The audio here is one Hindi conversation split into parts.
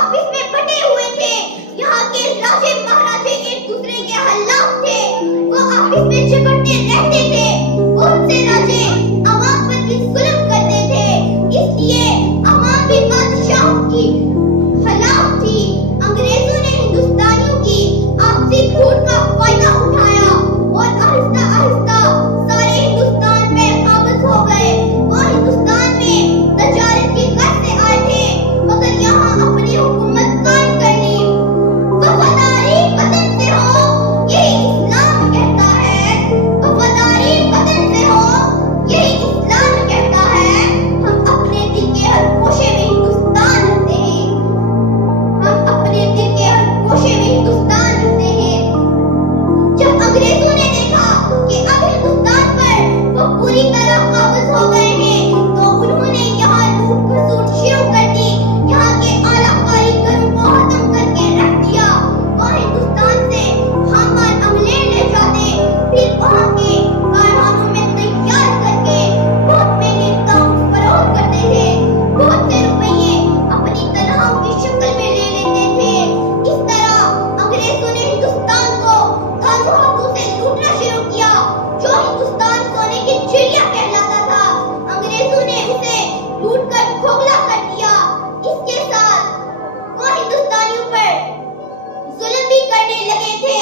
आपस में बटे हुए थे। यहाँ के राजे महाराजे एक दूसरे के खिलाफ थे, वो आपस में झगड़ते रहते थे। बहुत से राजे अवाम पर भी जुल्म करते थे, इसलिए अवाम भी बादशाहों की खिलाफ थी। अंग्रेजों ने हिंदुस्तानियों की आपसी फूट का फायदा उठाया और आहिस्ता आहिस्ता सारे हिंदुस्तान पे काबिज हो गए। वो हिंदुस्तान में तजारत की कर से आए थे, मगर यहाँ अपनी हुकूमत कायम कर ली। वफादारी वतन से हो, यही इस्लाम कहता है। वफादारी वतन से हो, यही इस्लाम कहता है। हम अपने दिल के हर गोशे में हिंदुस्तान रखते हैं। हम अपने दिल के हर गोशे में हिंदुस्तान रखते हैं। जब अंग्रेजों ने देखा कि अब हिंदुस्तान पर वो पूरी तरह काबिज हो गए हैं, तो उन्होंने यहाँ लूट खसूट शुरू कर दी। यहाँ के आला कारीगरों को खत्म करके रख दिया। वह हिंदुस्तान से सामान इंग्लैंड ले जाते, फिर वहाँ के कारखानों में तैयार करके बहुत महंगे दाम फरोख्त करते थे। बहुत से रुपये अपनी तनख्वाह की शक्ल में ले लेते थे। इस तरह अंग्रेजों ने हिंदुस्तान को हाथों हाथों से लूटना शुरू किया। जो हिंदुस्तान सोने की चिड़िया कहलाता था, अंग्रेजों ने उसे लूटकर खोखला कर दिया। इसके साथ वो हिंदुस्तानियों पर जुल्म भी करने लगे थे।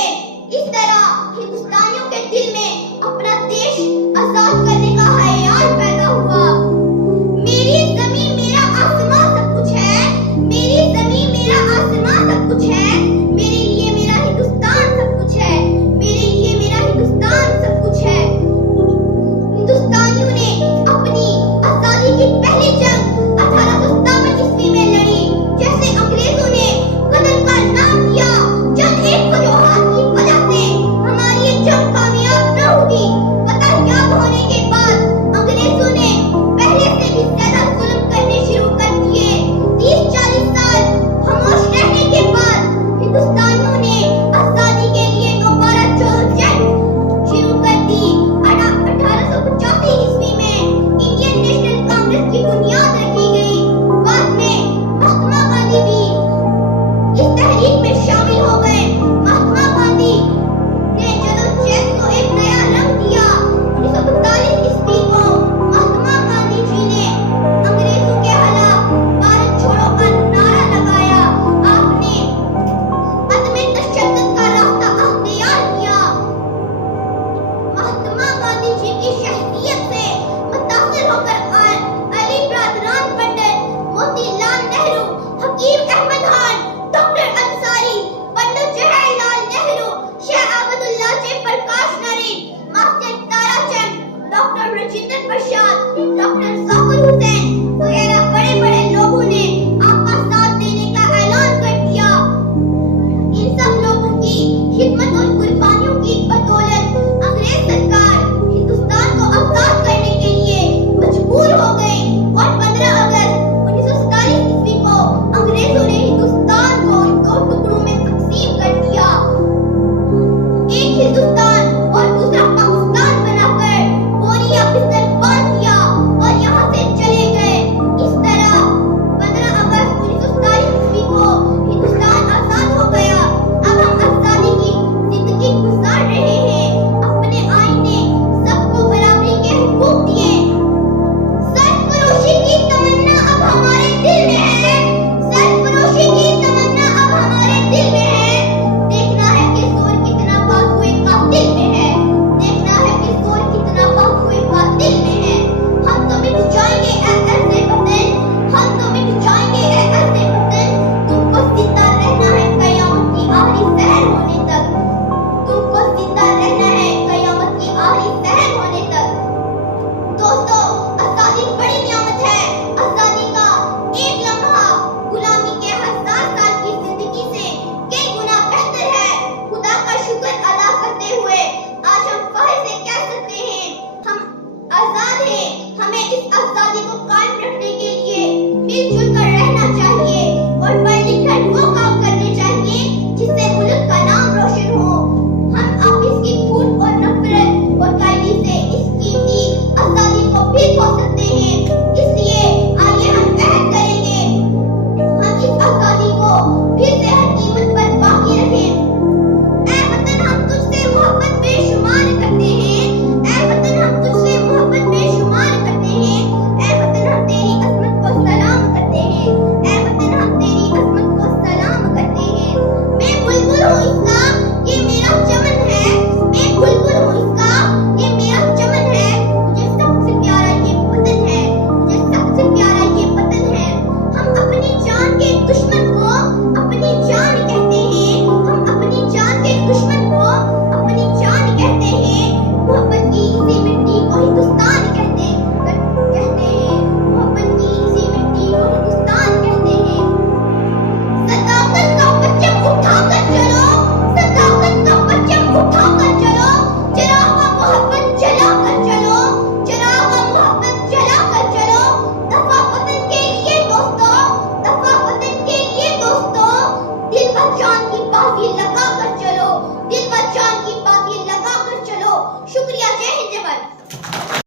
इस तरह हिंदुस्तानियों के दिल में अपना देश आजाद करने का ख्याल पैदा हुआ। मेरी जमीन मेरा आसमां सब कुछ है, मेरी जमीन मेरा आसमां सब कुछ है, मेरे लिए मेरा हिंदुस्तान सब कुछ है, मेरे लिए मेरा हिंदुस्तान सब कुछ है। हिंदुस्तानियों ने अपनी आजादी की पहली जंग 1857 ईस्वी में लड़ी, जैसे अंग्रेजों ने कत्ल का नाम दिया। जंग-ए-वजूहात की वजह से हमारी ये जंग कामयाब न हुई। फतह याब होने के बाद अंग्रेजों ने पहले से भी ज्यादा जुल्म करने शुरू कर दिए। 30-40 साल खामोश रहने के बाद हिंदुस्तानियों ने आजादी के लिए दोबारा जंग शुरू कर दी। 1885 ईस्वी में इंडियन नेशनल कांग्रेस की बुनियाद रखी गई। बाद में महात्मा गांधी भी इस तहरीक में शामिल हो गए। महात्मा गांधी ने जदोजहद को एक नया रंग दिया। 1942 ईस्वी को महात्मा गांधी जी ने अंग्रेजों के खिलाफ भारत छोड़ो का नारा लगाया। आपने अदम तशद्दुद का रास्ता अख्तियार किया। महात्मा गांधी जी की शख्सियत से मुतासिर होकर अली ब्रादरान पंडित, मोतीलाल नेहरू, हकीम Ahmad Khan, doctor Ansari, Pandit Jawaharlal Nehru, Sheikh Abdullah Jayaprakash Narayan, master Tarachand, doctor Rajendra Prasad,